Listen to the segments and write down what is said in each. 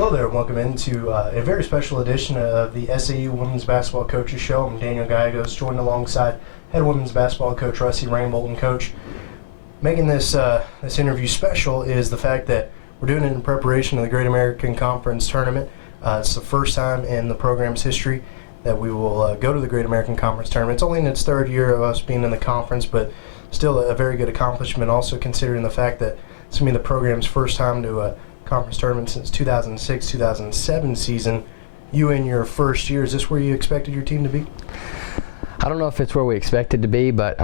Hello there, and welcome into a very special edition of the SAU Women's Basketball Coaches Show. I'm Daniel Gallegos, joined alongside head women's basketball coach Rusty Rainbolt. And Coach, making this interview special is the fact that we're doing it in preparation of the Great American Conference Tournament. It's the first time in the program's history that we will go to the Great American Conference Tournament. It's only in its third year of us being in the conference, but still a very good accomplishment, also considering the fact that it's going to be the program's first time to a conference tournament since 2006-2007 season. You in your first year, is this where you expected your team to be? I don't know if it's where we expected to be, but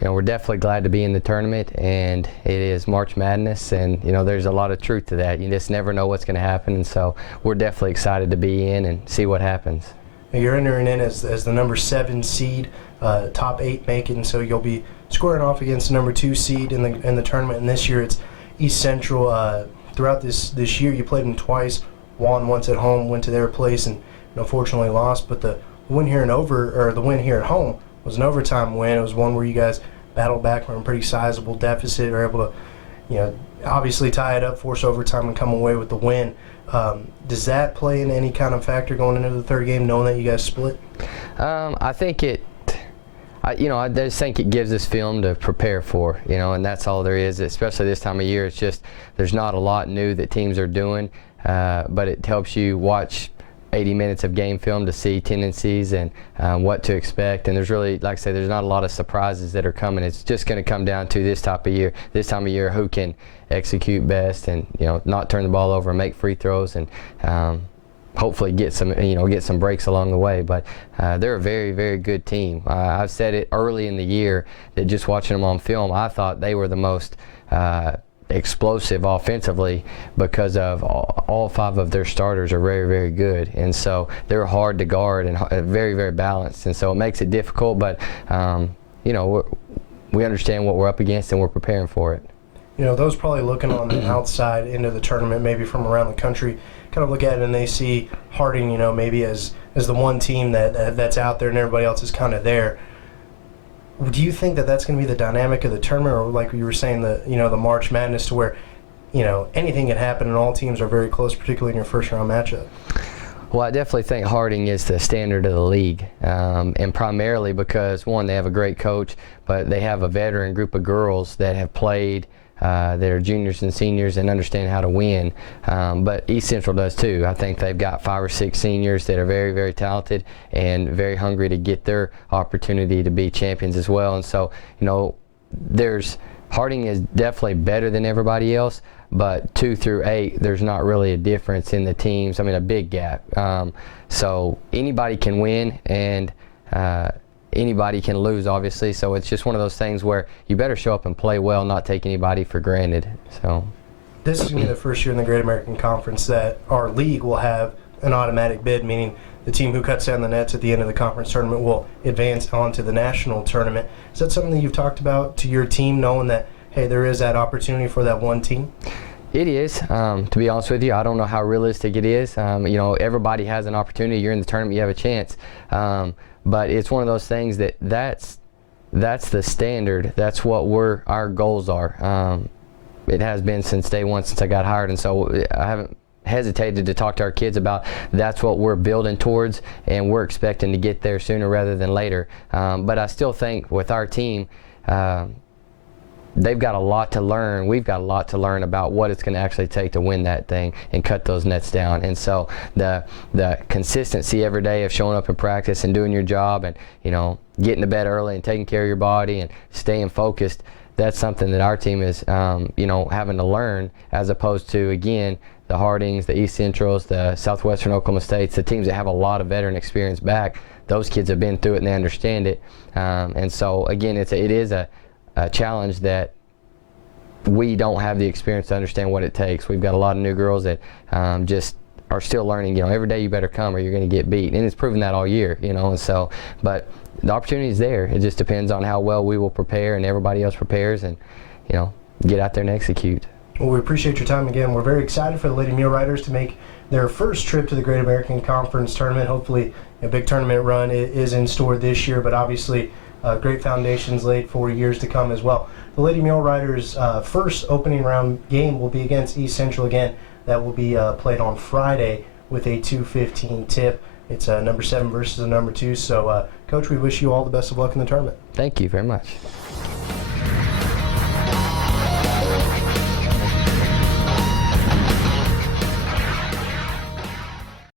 we're definitely glad to be in the tournament, and it is March Madness, and there's a lot of truth to that. You just never know what's going to happen, and so we're definitely excited to be in and see what happens. You're entering in as the No.7 seed, top 8 making, so you'll be squaring off against the No.2 seed in the tournament. And this year it's East Central. Throughout this year, you played them twice, won once at home, went to their place, and unfortunately lost. But the win here at home was an overtime win. It was one where you guys battled back from a pretty sizable deficit, were able to, obviously tie it up, force overtime, and come away with the win. Does that play in any kind of factor going into the third game, knowing that you guys split? I think I just think it gives us film to prepare for, and that's all there is, especially this time of year. It's just there's not a lot new that teams are doing, but it helps you watch 80 minutes of game film to see tendencies and what to expect. And there's really, like I say, there's not a lot of surprises that are coming. It's just going to come down to this time of year, who can execute best and not turn the ball over and make free throws and hopefully get some breaks along the way. But they're a very, very good team. I've said it early in the year that just watching them on film, I thought they were the most explosive offensively because of all 5 of their starters are very, very good, and so they're hard to guard and very, very balanced, and so it makes it difficult. But we understand what we're up against and we're preparing for it. Those probably looking on the outside into the tournament, maybe from around the country, kind of look at it and they see Harding, maybe as the one team that's out there and everybody else is kind of there. Do you think that that's going to be the dynamic of the tournament, or like you were saying, the March Madness, to where anything can happen and all teams are very close, particularly in your first round matchup? Well, I definitely think Harding is the standard of the league, and primarily because, one, they have a great coach, but they have a veteran group of girls that have played, that are juniors and seniors and understand how to win. But East Central does too. I think they've got 5 or 6 seniors that are very, very talented and very hungry to get their opportunity to be champions as well. And so, Harding is definitely better than everybody else, but 2 through 8, there's not really a difference in the teams. I mean, a big gap. So anybody can win, and anybody can lose, obviously. So it's just one of those things where you better show up and play well, not take anybody for granted. So this is going to be the first year in the Great American Conference that our league will have an automatic bid, meaning the team who cuts down the nets at the end of the conference tournament will advance on to the national tournament. Is that something that you've talked about to your team, knowing that, hey, there is that opportunity for that one team? It is. To be honest with you, I don't know how realistic it is. Everybody has an opportunity. You're in the tournament, you have a chance. But it's one of those things that's the standard. That's what our goals are. It has been since day one, since I got hired, and so I haven't hesitated to talk to our kids about that's what we're building towards, and we're expecting to get there sooner rather than later. But I still think with our team, they've got a lot to learn. We've got a lot to learn about what it's going to actually take to win that thing and cut those nets down. And so the consistency every day of showing up in practice and doing your job and getting to bed early and taking care of your body and staying focused, that's something that our team is having to learn, as opposed to, again, the Hardings, the East Centrals, the Southwestern Oklahoma States, the teams that have a lot of veteran experience back. Those kids have been through it and they understand it. And so again, it is a challenge that we don't have the experience to understand what it takes. We've got a lot of new girls that just are still learning. Every day you better come or you're going to get beat, and it's proven that all year. And so, but the opportunity is there. It just depends on how well we will prepare and everybody else prepares, and get out there and execute. Well, we appreciate your time again. We're very excited for the Lady Muleriders to make their first trip to the Great American Conference Tournament. Hopefully a big tournament run is in store this year, but obviously great foundations laid for years to come as well. The Lady Muleriders' first opening round game will be against East Central again that will be played on Friday with a 2:15 tip. It's number 7 versus a number 2. So, Coach, we wish you all the best of luck in the tournament. Thank you very much.